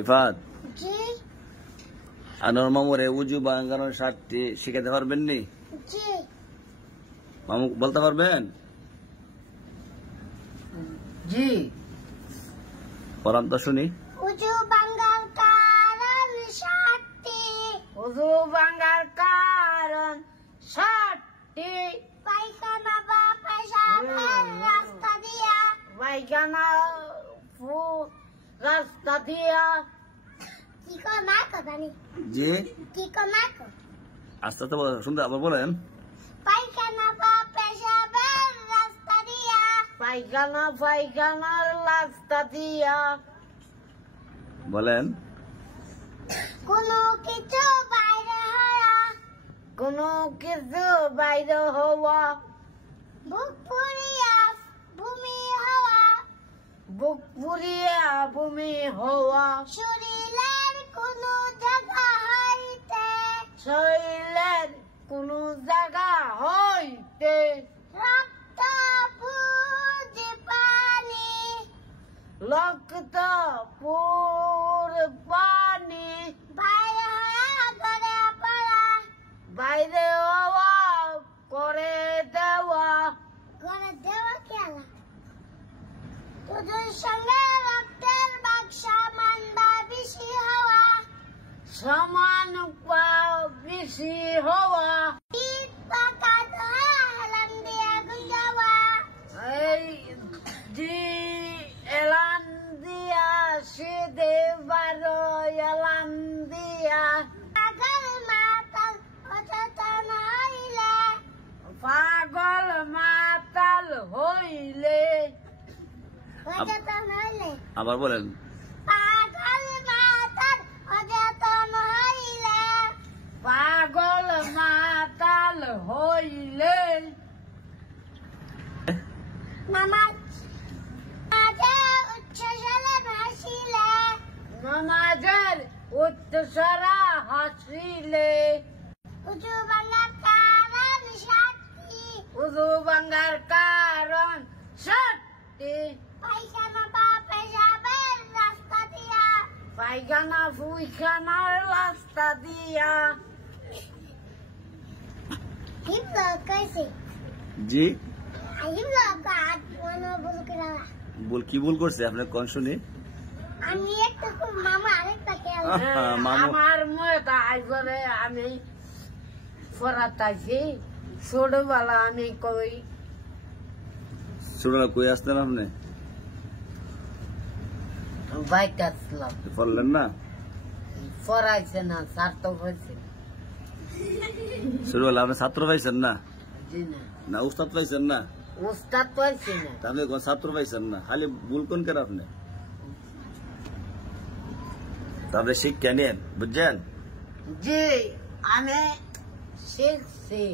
রিফাত, আনোয়ার মামুরে উজু বাঙ্গানোর 7টি শিখাতে পারবেন নি? মামু বলতে পারবেন? জি। বলাম তো শুনি। উজু বাঙ্গার কারণ 7টি। উজু বাঙ্গার কারণ 7টি। পায়খানা বা পেশাবের রাস্তা দিয়া। পায়খানা রাস্তা দিয়া। কি কর না জানি। জি। কি কর না আস্তে আস্তে শুনতে আবার বলেন। পায়খানা বা পেশাবের রাস্তা দিয়া। পায়খানার রাস্তা দিয়া। বলেন। কোনো কিছু বাইরে হওয়া। কোনো কিছু বাইরে হওয়া। বুক ফুরিয়া ভূমি হওয়া। বুক ফুরিয়া ভূমি হওয়া। শরীরের কোনো জায়গা হইতে। শরীরের কোনো জায়গা হইতে। রক্ত পুঁজ পানি। রক্ত পুর পানি। বাইরে হওয়া ঘরে পড়া। বাইরে হওয়া করে দেওয়া। ঘরে দেওয়া খেলা। তোদের সঙ্গে রক্তের ভাগ সমান বা বেশি হওয়া। সমান বা বেশি হওয়া। ঈদ বা কাঁধা হেলান দিয়া গুঞ্জাওয়া। এই জি এলান দিয়া সিদে বারো এলান দিয়া। পাগল মাতাল অচেতন হইলে। পাগল মাতাল হইলে। অচেতন হইলে। আবার বলেন। পাগল মাতাল অচেতন হইলে। পাগল মাতাল হইলে। নামাজে উচ্চস্বরে ভাসিলে। নামাজের উচ্চস্বরা হাসিলে। উঁচু বাংলার কারণ 7টি। উজু ভাঙ্গার কারণ 7টি। পায়খানা বা পেশাবের রাস্তা দিয়া। পায়খানা ফুইখানার রাস্তা দিয়া। হিমলো কইছে। জি। হিমলো কাজ মনো বুলকরা। কি ভুল করছে আপনি কোন শুনি? আমি একটা খুব মামা আরেকটা খেয়াল। মামু। আমার মেয়েটা আইসরে আমি পড়াতাছি ছোটবেলা আমি কই ছোটবেলা কই আসতেন আপনি? বাইক আসলাম। পড়লেন না? পড়াইছে না ছাত্র হয়েছে। ছোটবেলা আপনি ছাত্র পাইছেন না? জি না। না উস্তাদ পাইছেন না? উস্তাদ পাইছে না। আপনি কোন ছাত্র পাইছেন না? খালি ভুল কোন কেন আপনি? তারপরে শিক্ষা নেন, বুঝছেন? জি আমি শিখছি।